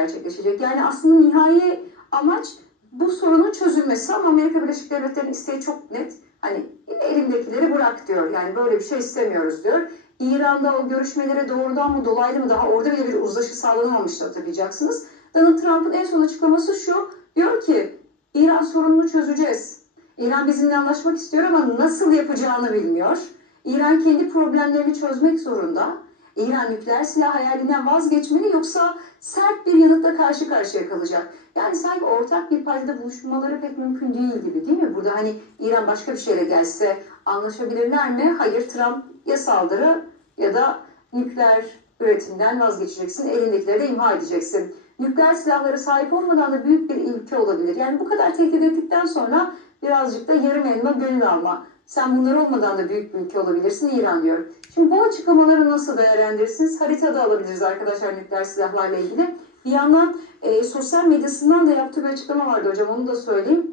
gerçekleşecek. Yani aslında nihai amaç bu sorunun çözülmesi ama Amerika Birleşik Devletleri'nin isteği çok net. Hani elimdekileri bırak diyor. Yani böyle bir şey istemiyoruz diyor. İran'da o görüşmelere doğrudan mı dolaylı mı daha orada bile bir uzlaşı sağlanamamıştı hatırlayacaksınız. Donald Trump'ın en son açıklaması şu. Diyor ki İran sorununu çözeceğiz. İran bizimle anlaşmak istiyor ama nasıl yapacağını bilmiyor. İran kendi problemlerini çözmek zorunda. İran nükleer silah hayalinden vazgeçmeli yoksa sert bir yanıtla karşı karşıya kalacak. Yani sanki ortak bir paydada buluşmaları pek mümkün değil gibi değil mi? Burada hani İran başka bir şeyle gelse anlaşabilirler mi? Hayır Trump ya saldırı ya da nükleer üretimden vazgeçeceksin, elindekileri de imha edeceksin. Nükleer silahlara sahip olmadan da büyük bir ülke olabilir. Yani bu kadar tehdit ettikten sonra birazcık da yarım elma gönül alma. Sen bunlar olmadan da büyük bir ülke olabilirsin İran diyor. Şimdi bu açıklamaları nasıl değerlendirirsiniz? Haritada alabiliriz arkadaşlar nükleer silahlarla ilgili. Bir yandan e, sosyal medyasından da yaptığı bir açıklama vardı hocam onu da söyleyeyim.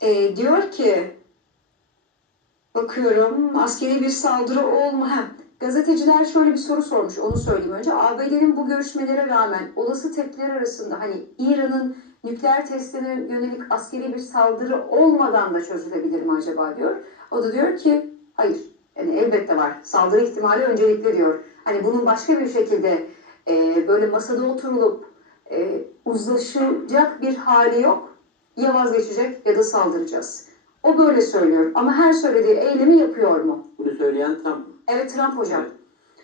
E, diyor ki bakıyorum askeri bir saldırı olma. Ha, gazeteciler şöyle bir soru sormuş onu söyleyeyim önce. ABD'nin bu görüşmelere rağmen olası tepkiler arasında hani İran'ın nükleer testlerine yönelik askeri bir saldırı olmadan da çözülebilir mi acaba diyor. O da diyor ki hayır. Yani elbette var. Saldırı ihtimali öncelikli diyor. Hani bunun başka bir şekilde e, böyle masada oturulup e, uzlaşacak bir hali yok. Ya vazgeçecek ya da saldıracağız. O böyle söylüyor. Ama her söylediği eylemi yapıyor mu? Bunu söyleyen Trump. Evet Trump hocam.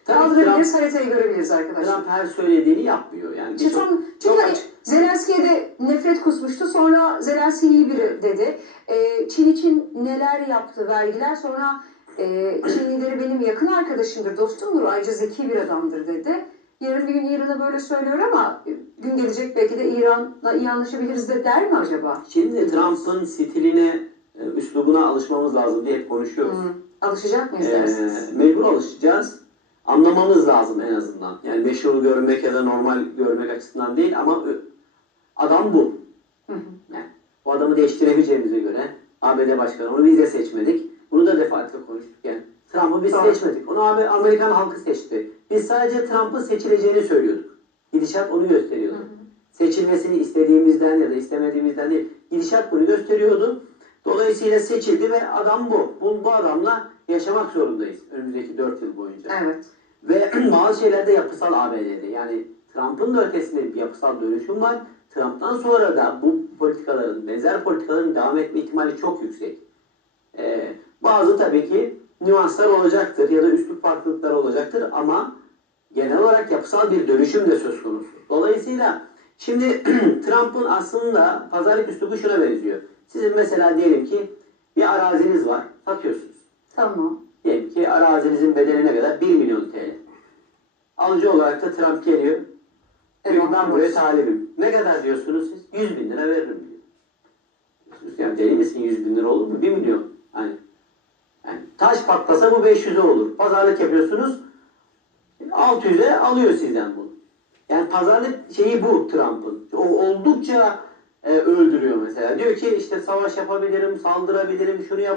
Tabii Trump, Kaldırabiliriz, haritayı görebiliriz arkadaşlar. Trump her söylediğini yapmıyor. Yani İşte tam, çünkü çok hani açık. Zelenski'ye de nefret kusmuştu. Sonra Zelenski iyi biri dedi. Ee, Çin için neler yaptı vergiler. Sonra e, Çinlileri benim yakın arkadaşımdır, dostumdur. Ayrıca zeki bir adamdır dedi. Yarın bir gün İran'a böyle söylüyor ama e, gün gelecek belki de İran'la iyi anlaşabiliriz de der mi acaba? Şimdi Trump'ın stiline, e, üslubuna alışmamız lazım diye hep konuşuyoruz. Hı, Alışacak mıyız Ee, dersiniz? mecbur alışacağız. Anlamamız lazım en azından. Yani meşhur görmek ya da normal görmek açısından değil ama adam bu. Hı hı. Yani o adamı değiştiremeyeceğimize göre ABD Başkanı onu biz de seçmedik. Bunu da defaatle konuştuk yani. Trump'ı biz Doğru. seçmedik. Onu abi Amerikan halkı seçti. Biz sadece Trump'ın seçileceğini söylüyorduk. Gidişat onu gösteriyordu. Hı hı. Seçilmesini istediğimizden ya da istemediğimizden değil. Gidişat bunu gösteriyordu. Dolayısıyla seçildi ve adam bu. Bu, bu adamla yaşamak zorundayız önümüzdeki 4 yıl boyunca. Evet. Ve bazı şeyler de yapısal ABD'de. Yani Trump'ın da ötesinde bir yapısal dönüşüm var. Trump'tan sonra da bu politikaların, benzer politikaların devam etme ihtimali çok yüksek. Ee, bazı tabii ki nüanslar olacaktır ya da üslup farklılıkları olacaktır ama genel olarak yapısal bir dönüşüm de söz konusu. Dolayısıyla şimdi Trump'ın aslında pazarlık üslubu şuna benziyor. Sizin mesela diyelim ki bir araziniz var, satıyorsunuz. Tamam. Diyelim ki arazinizin bedeli ne kadar? 1 milyon TL. Alıcı olarak da Trump geliyor. Diyor ben buraya talibim. Ne kadar diyorsunuz siz? 100 bin lira veririm diyor. Diyorsunuz, Yani deli misin 100 bin lira olur mu? 1 milyon. Hani yani taş patlasa bu 500'e olur. Pazarlık yapıyorsunuz 600'e alıyor sizden bunu. Yani pazarlık şeyi bu Trump'ın. O oldukça e, öldürüyor mesela. Diyor ki işte savaş yapabilirim, saldırabilirim, şunu yap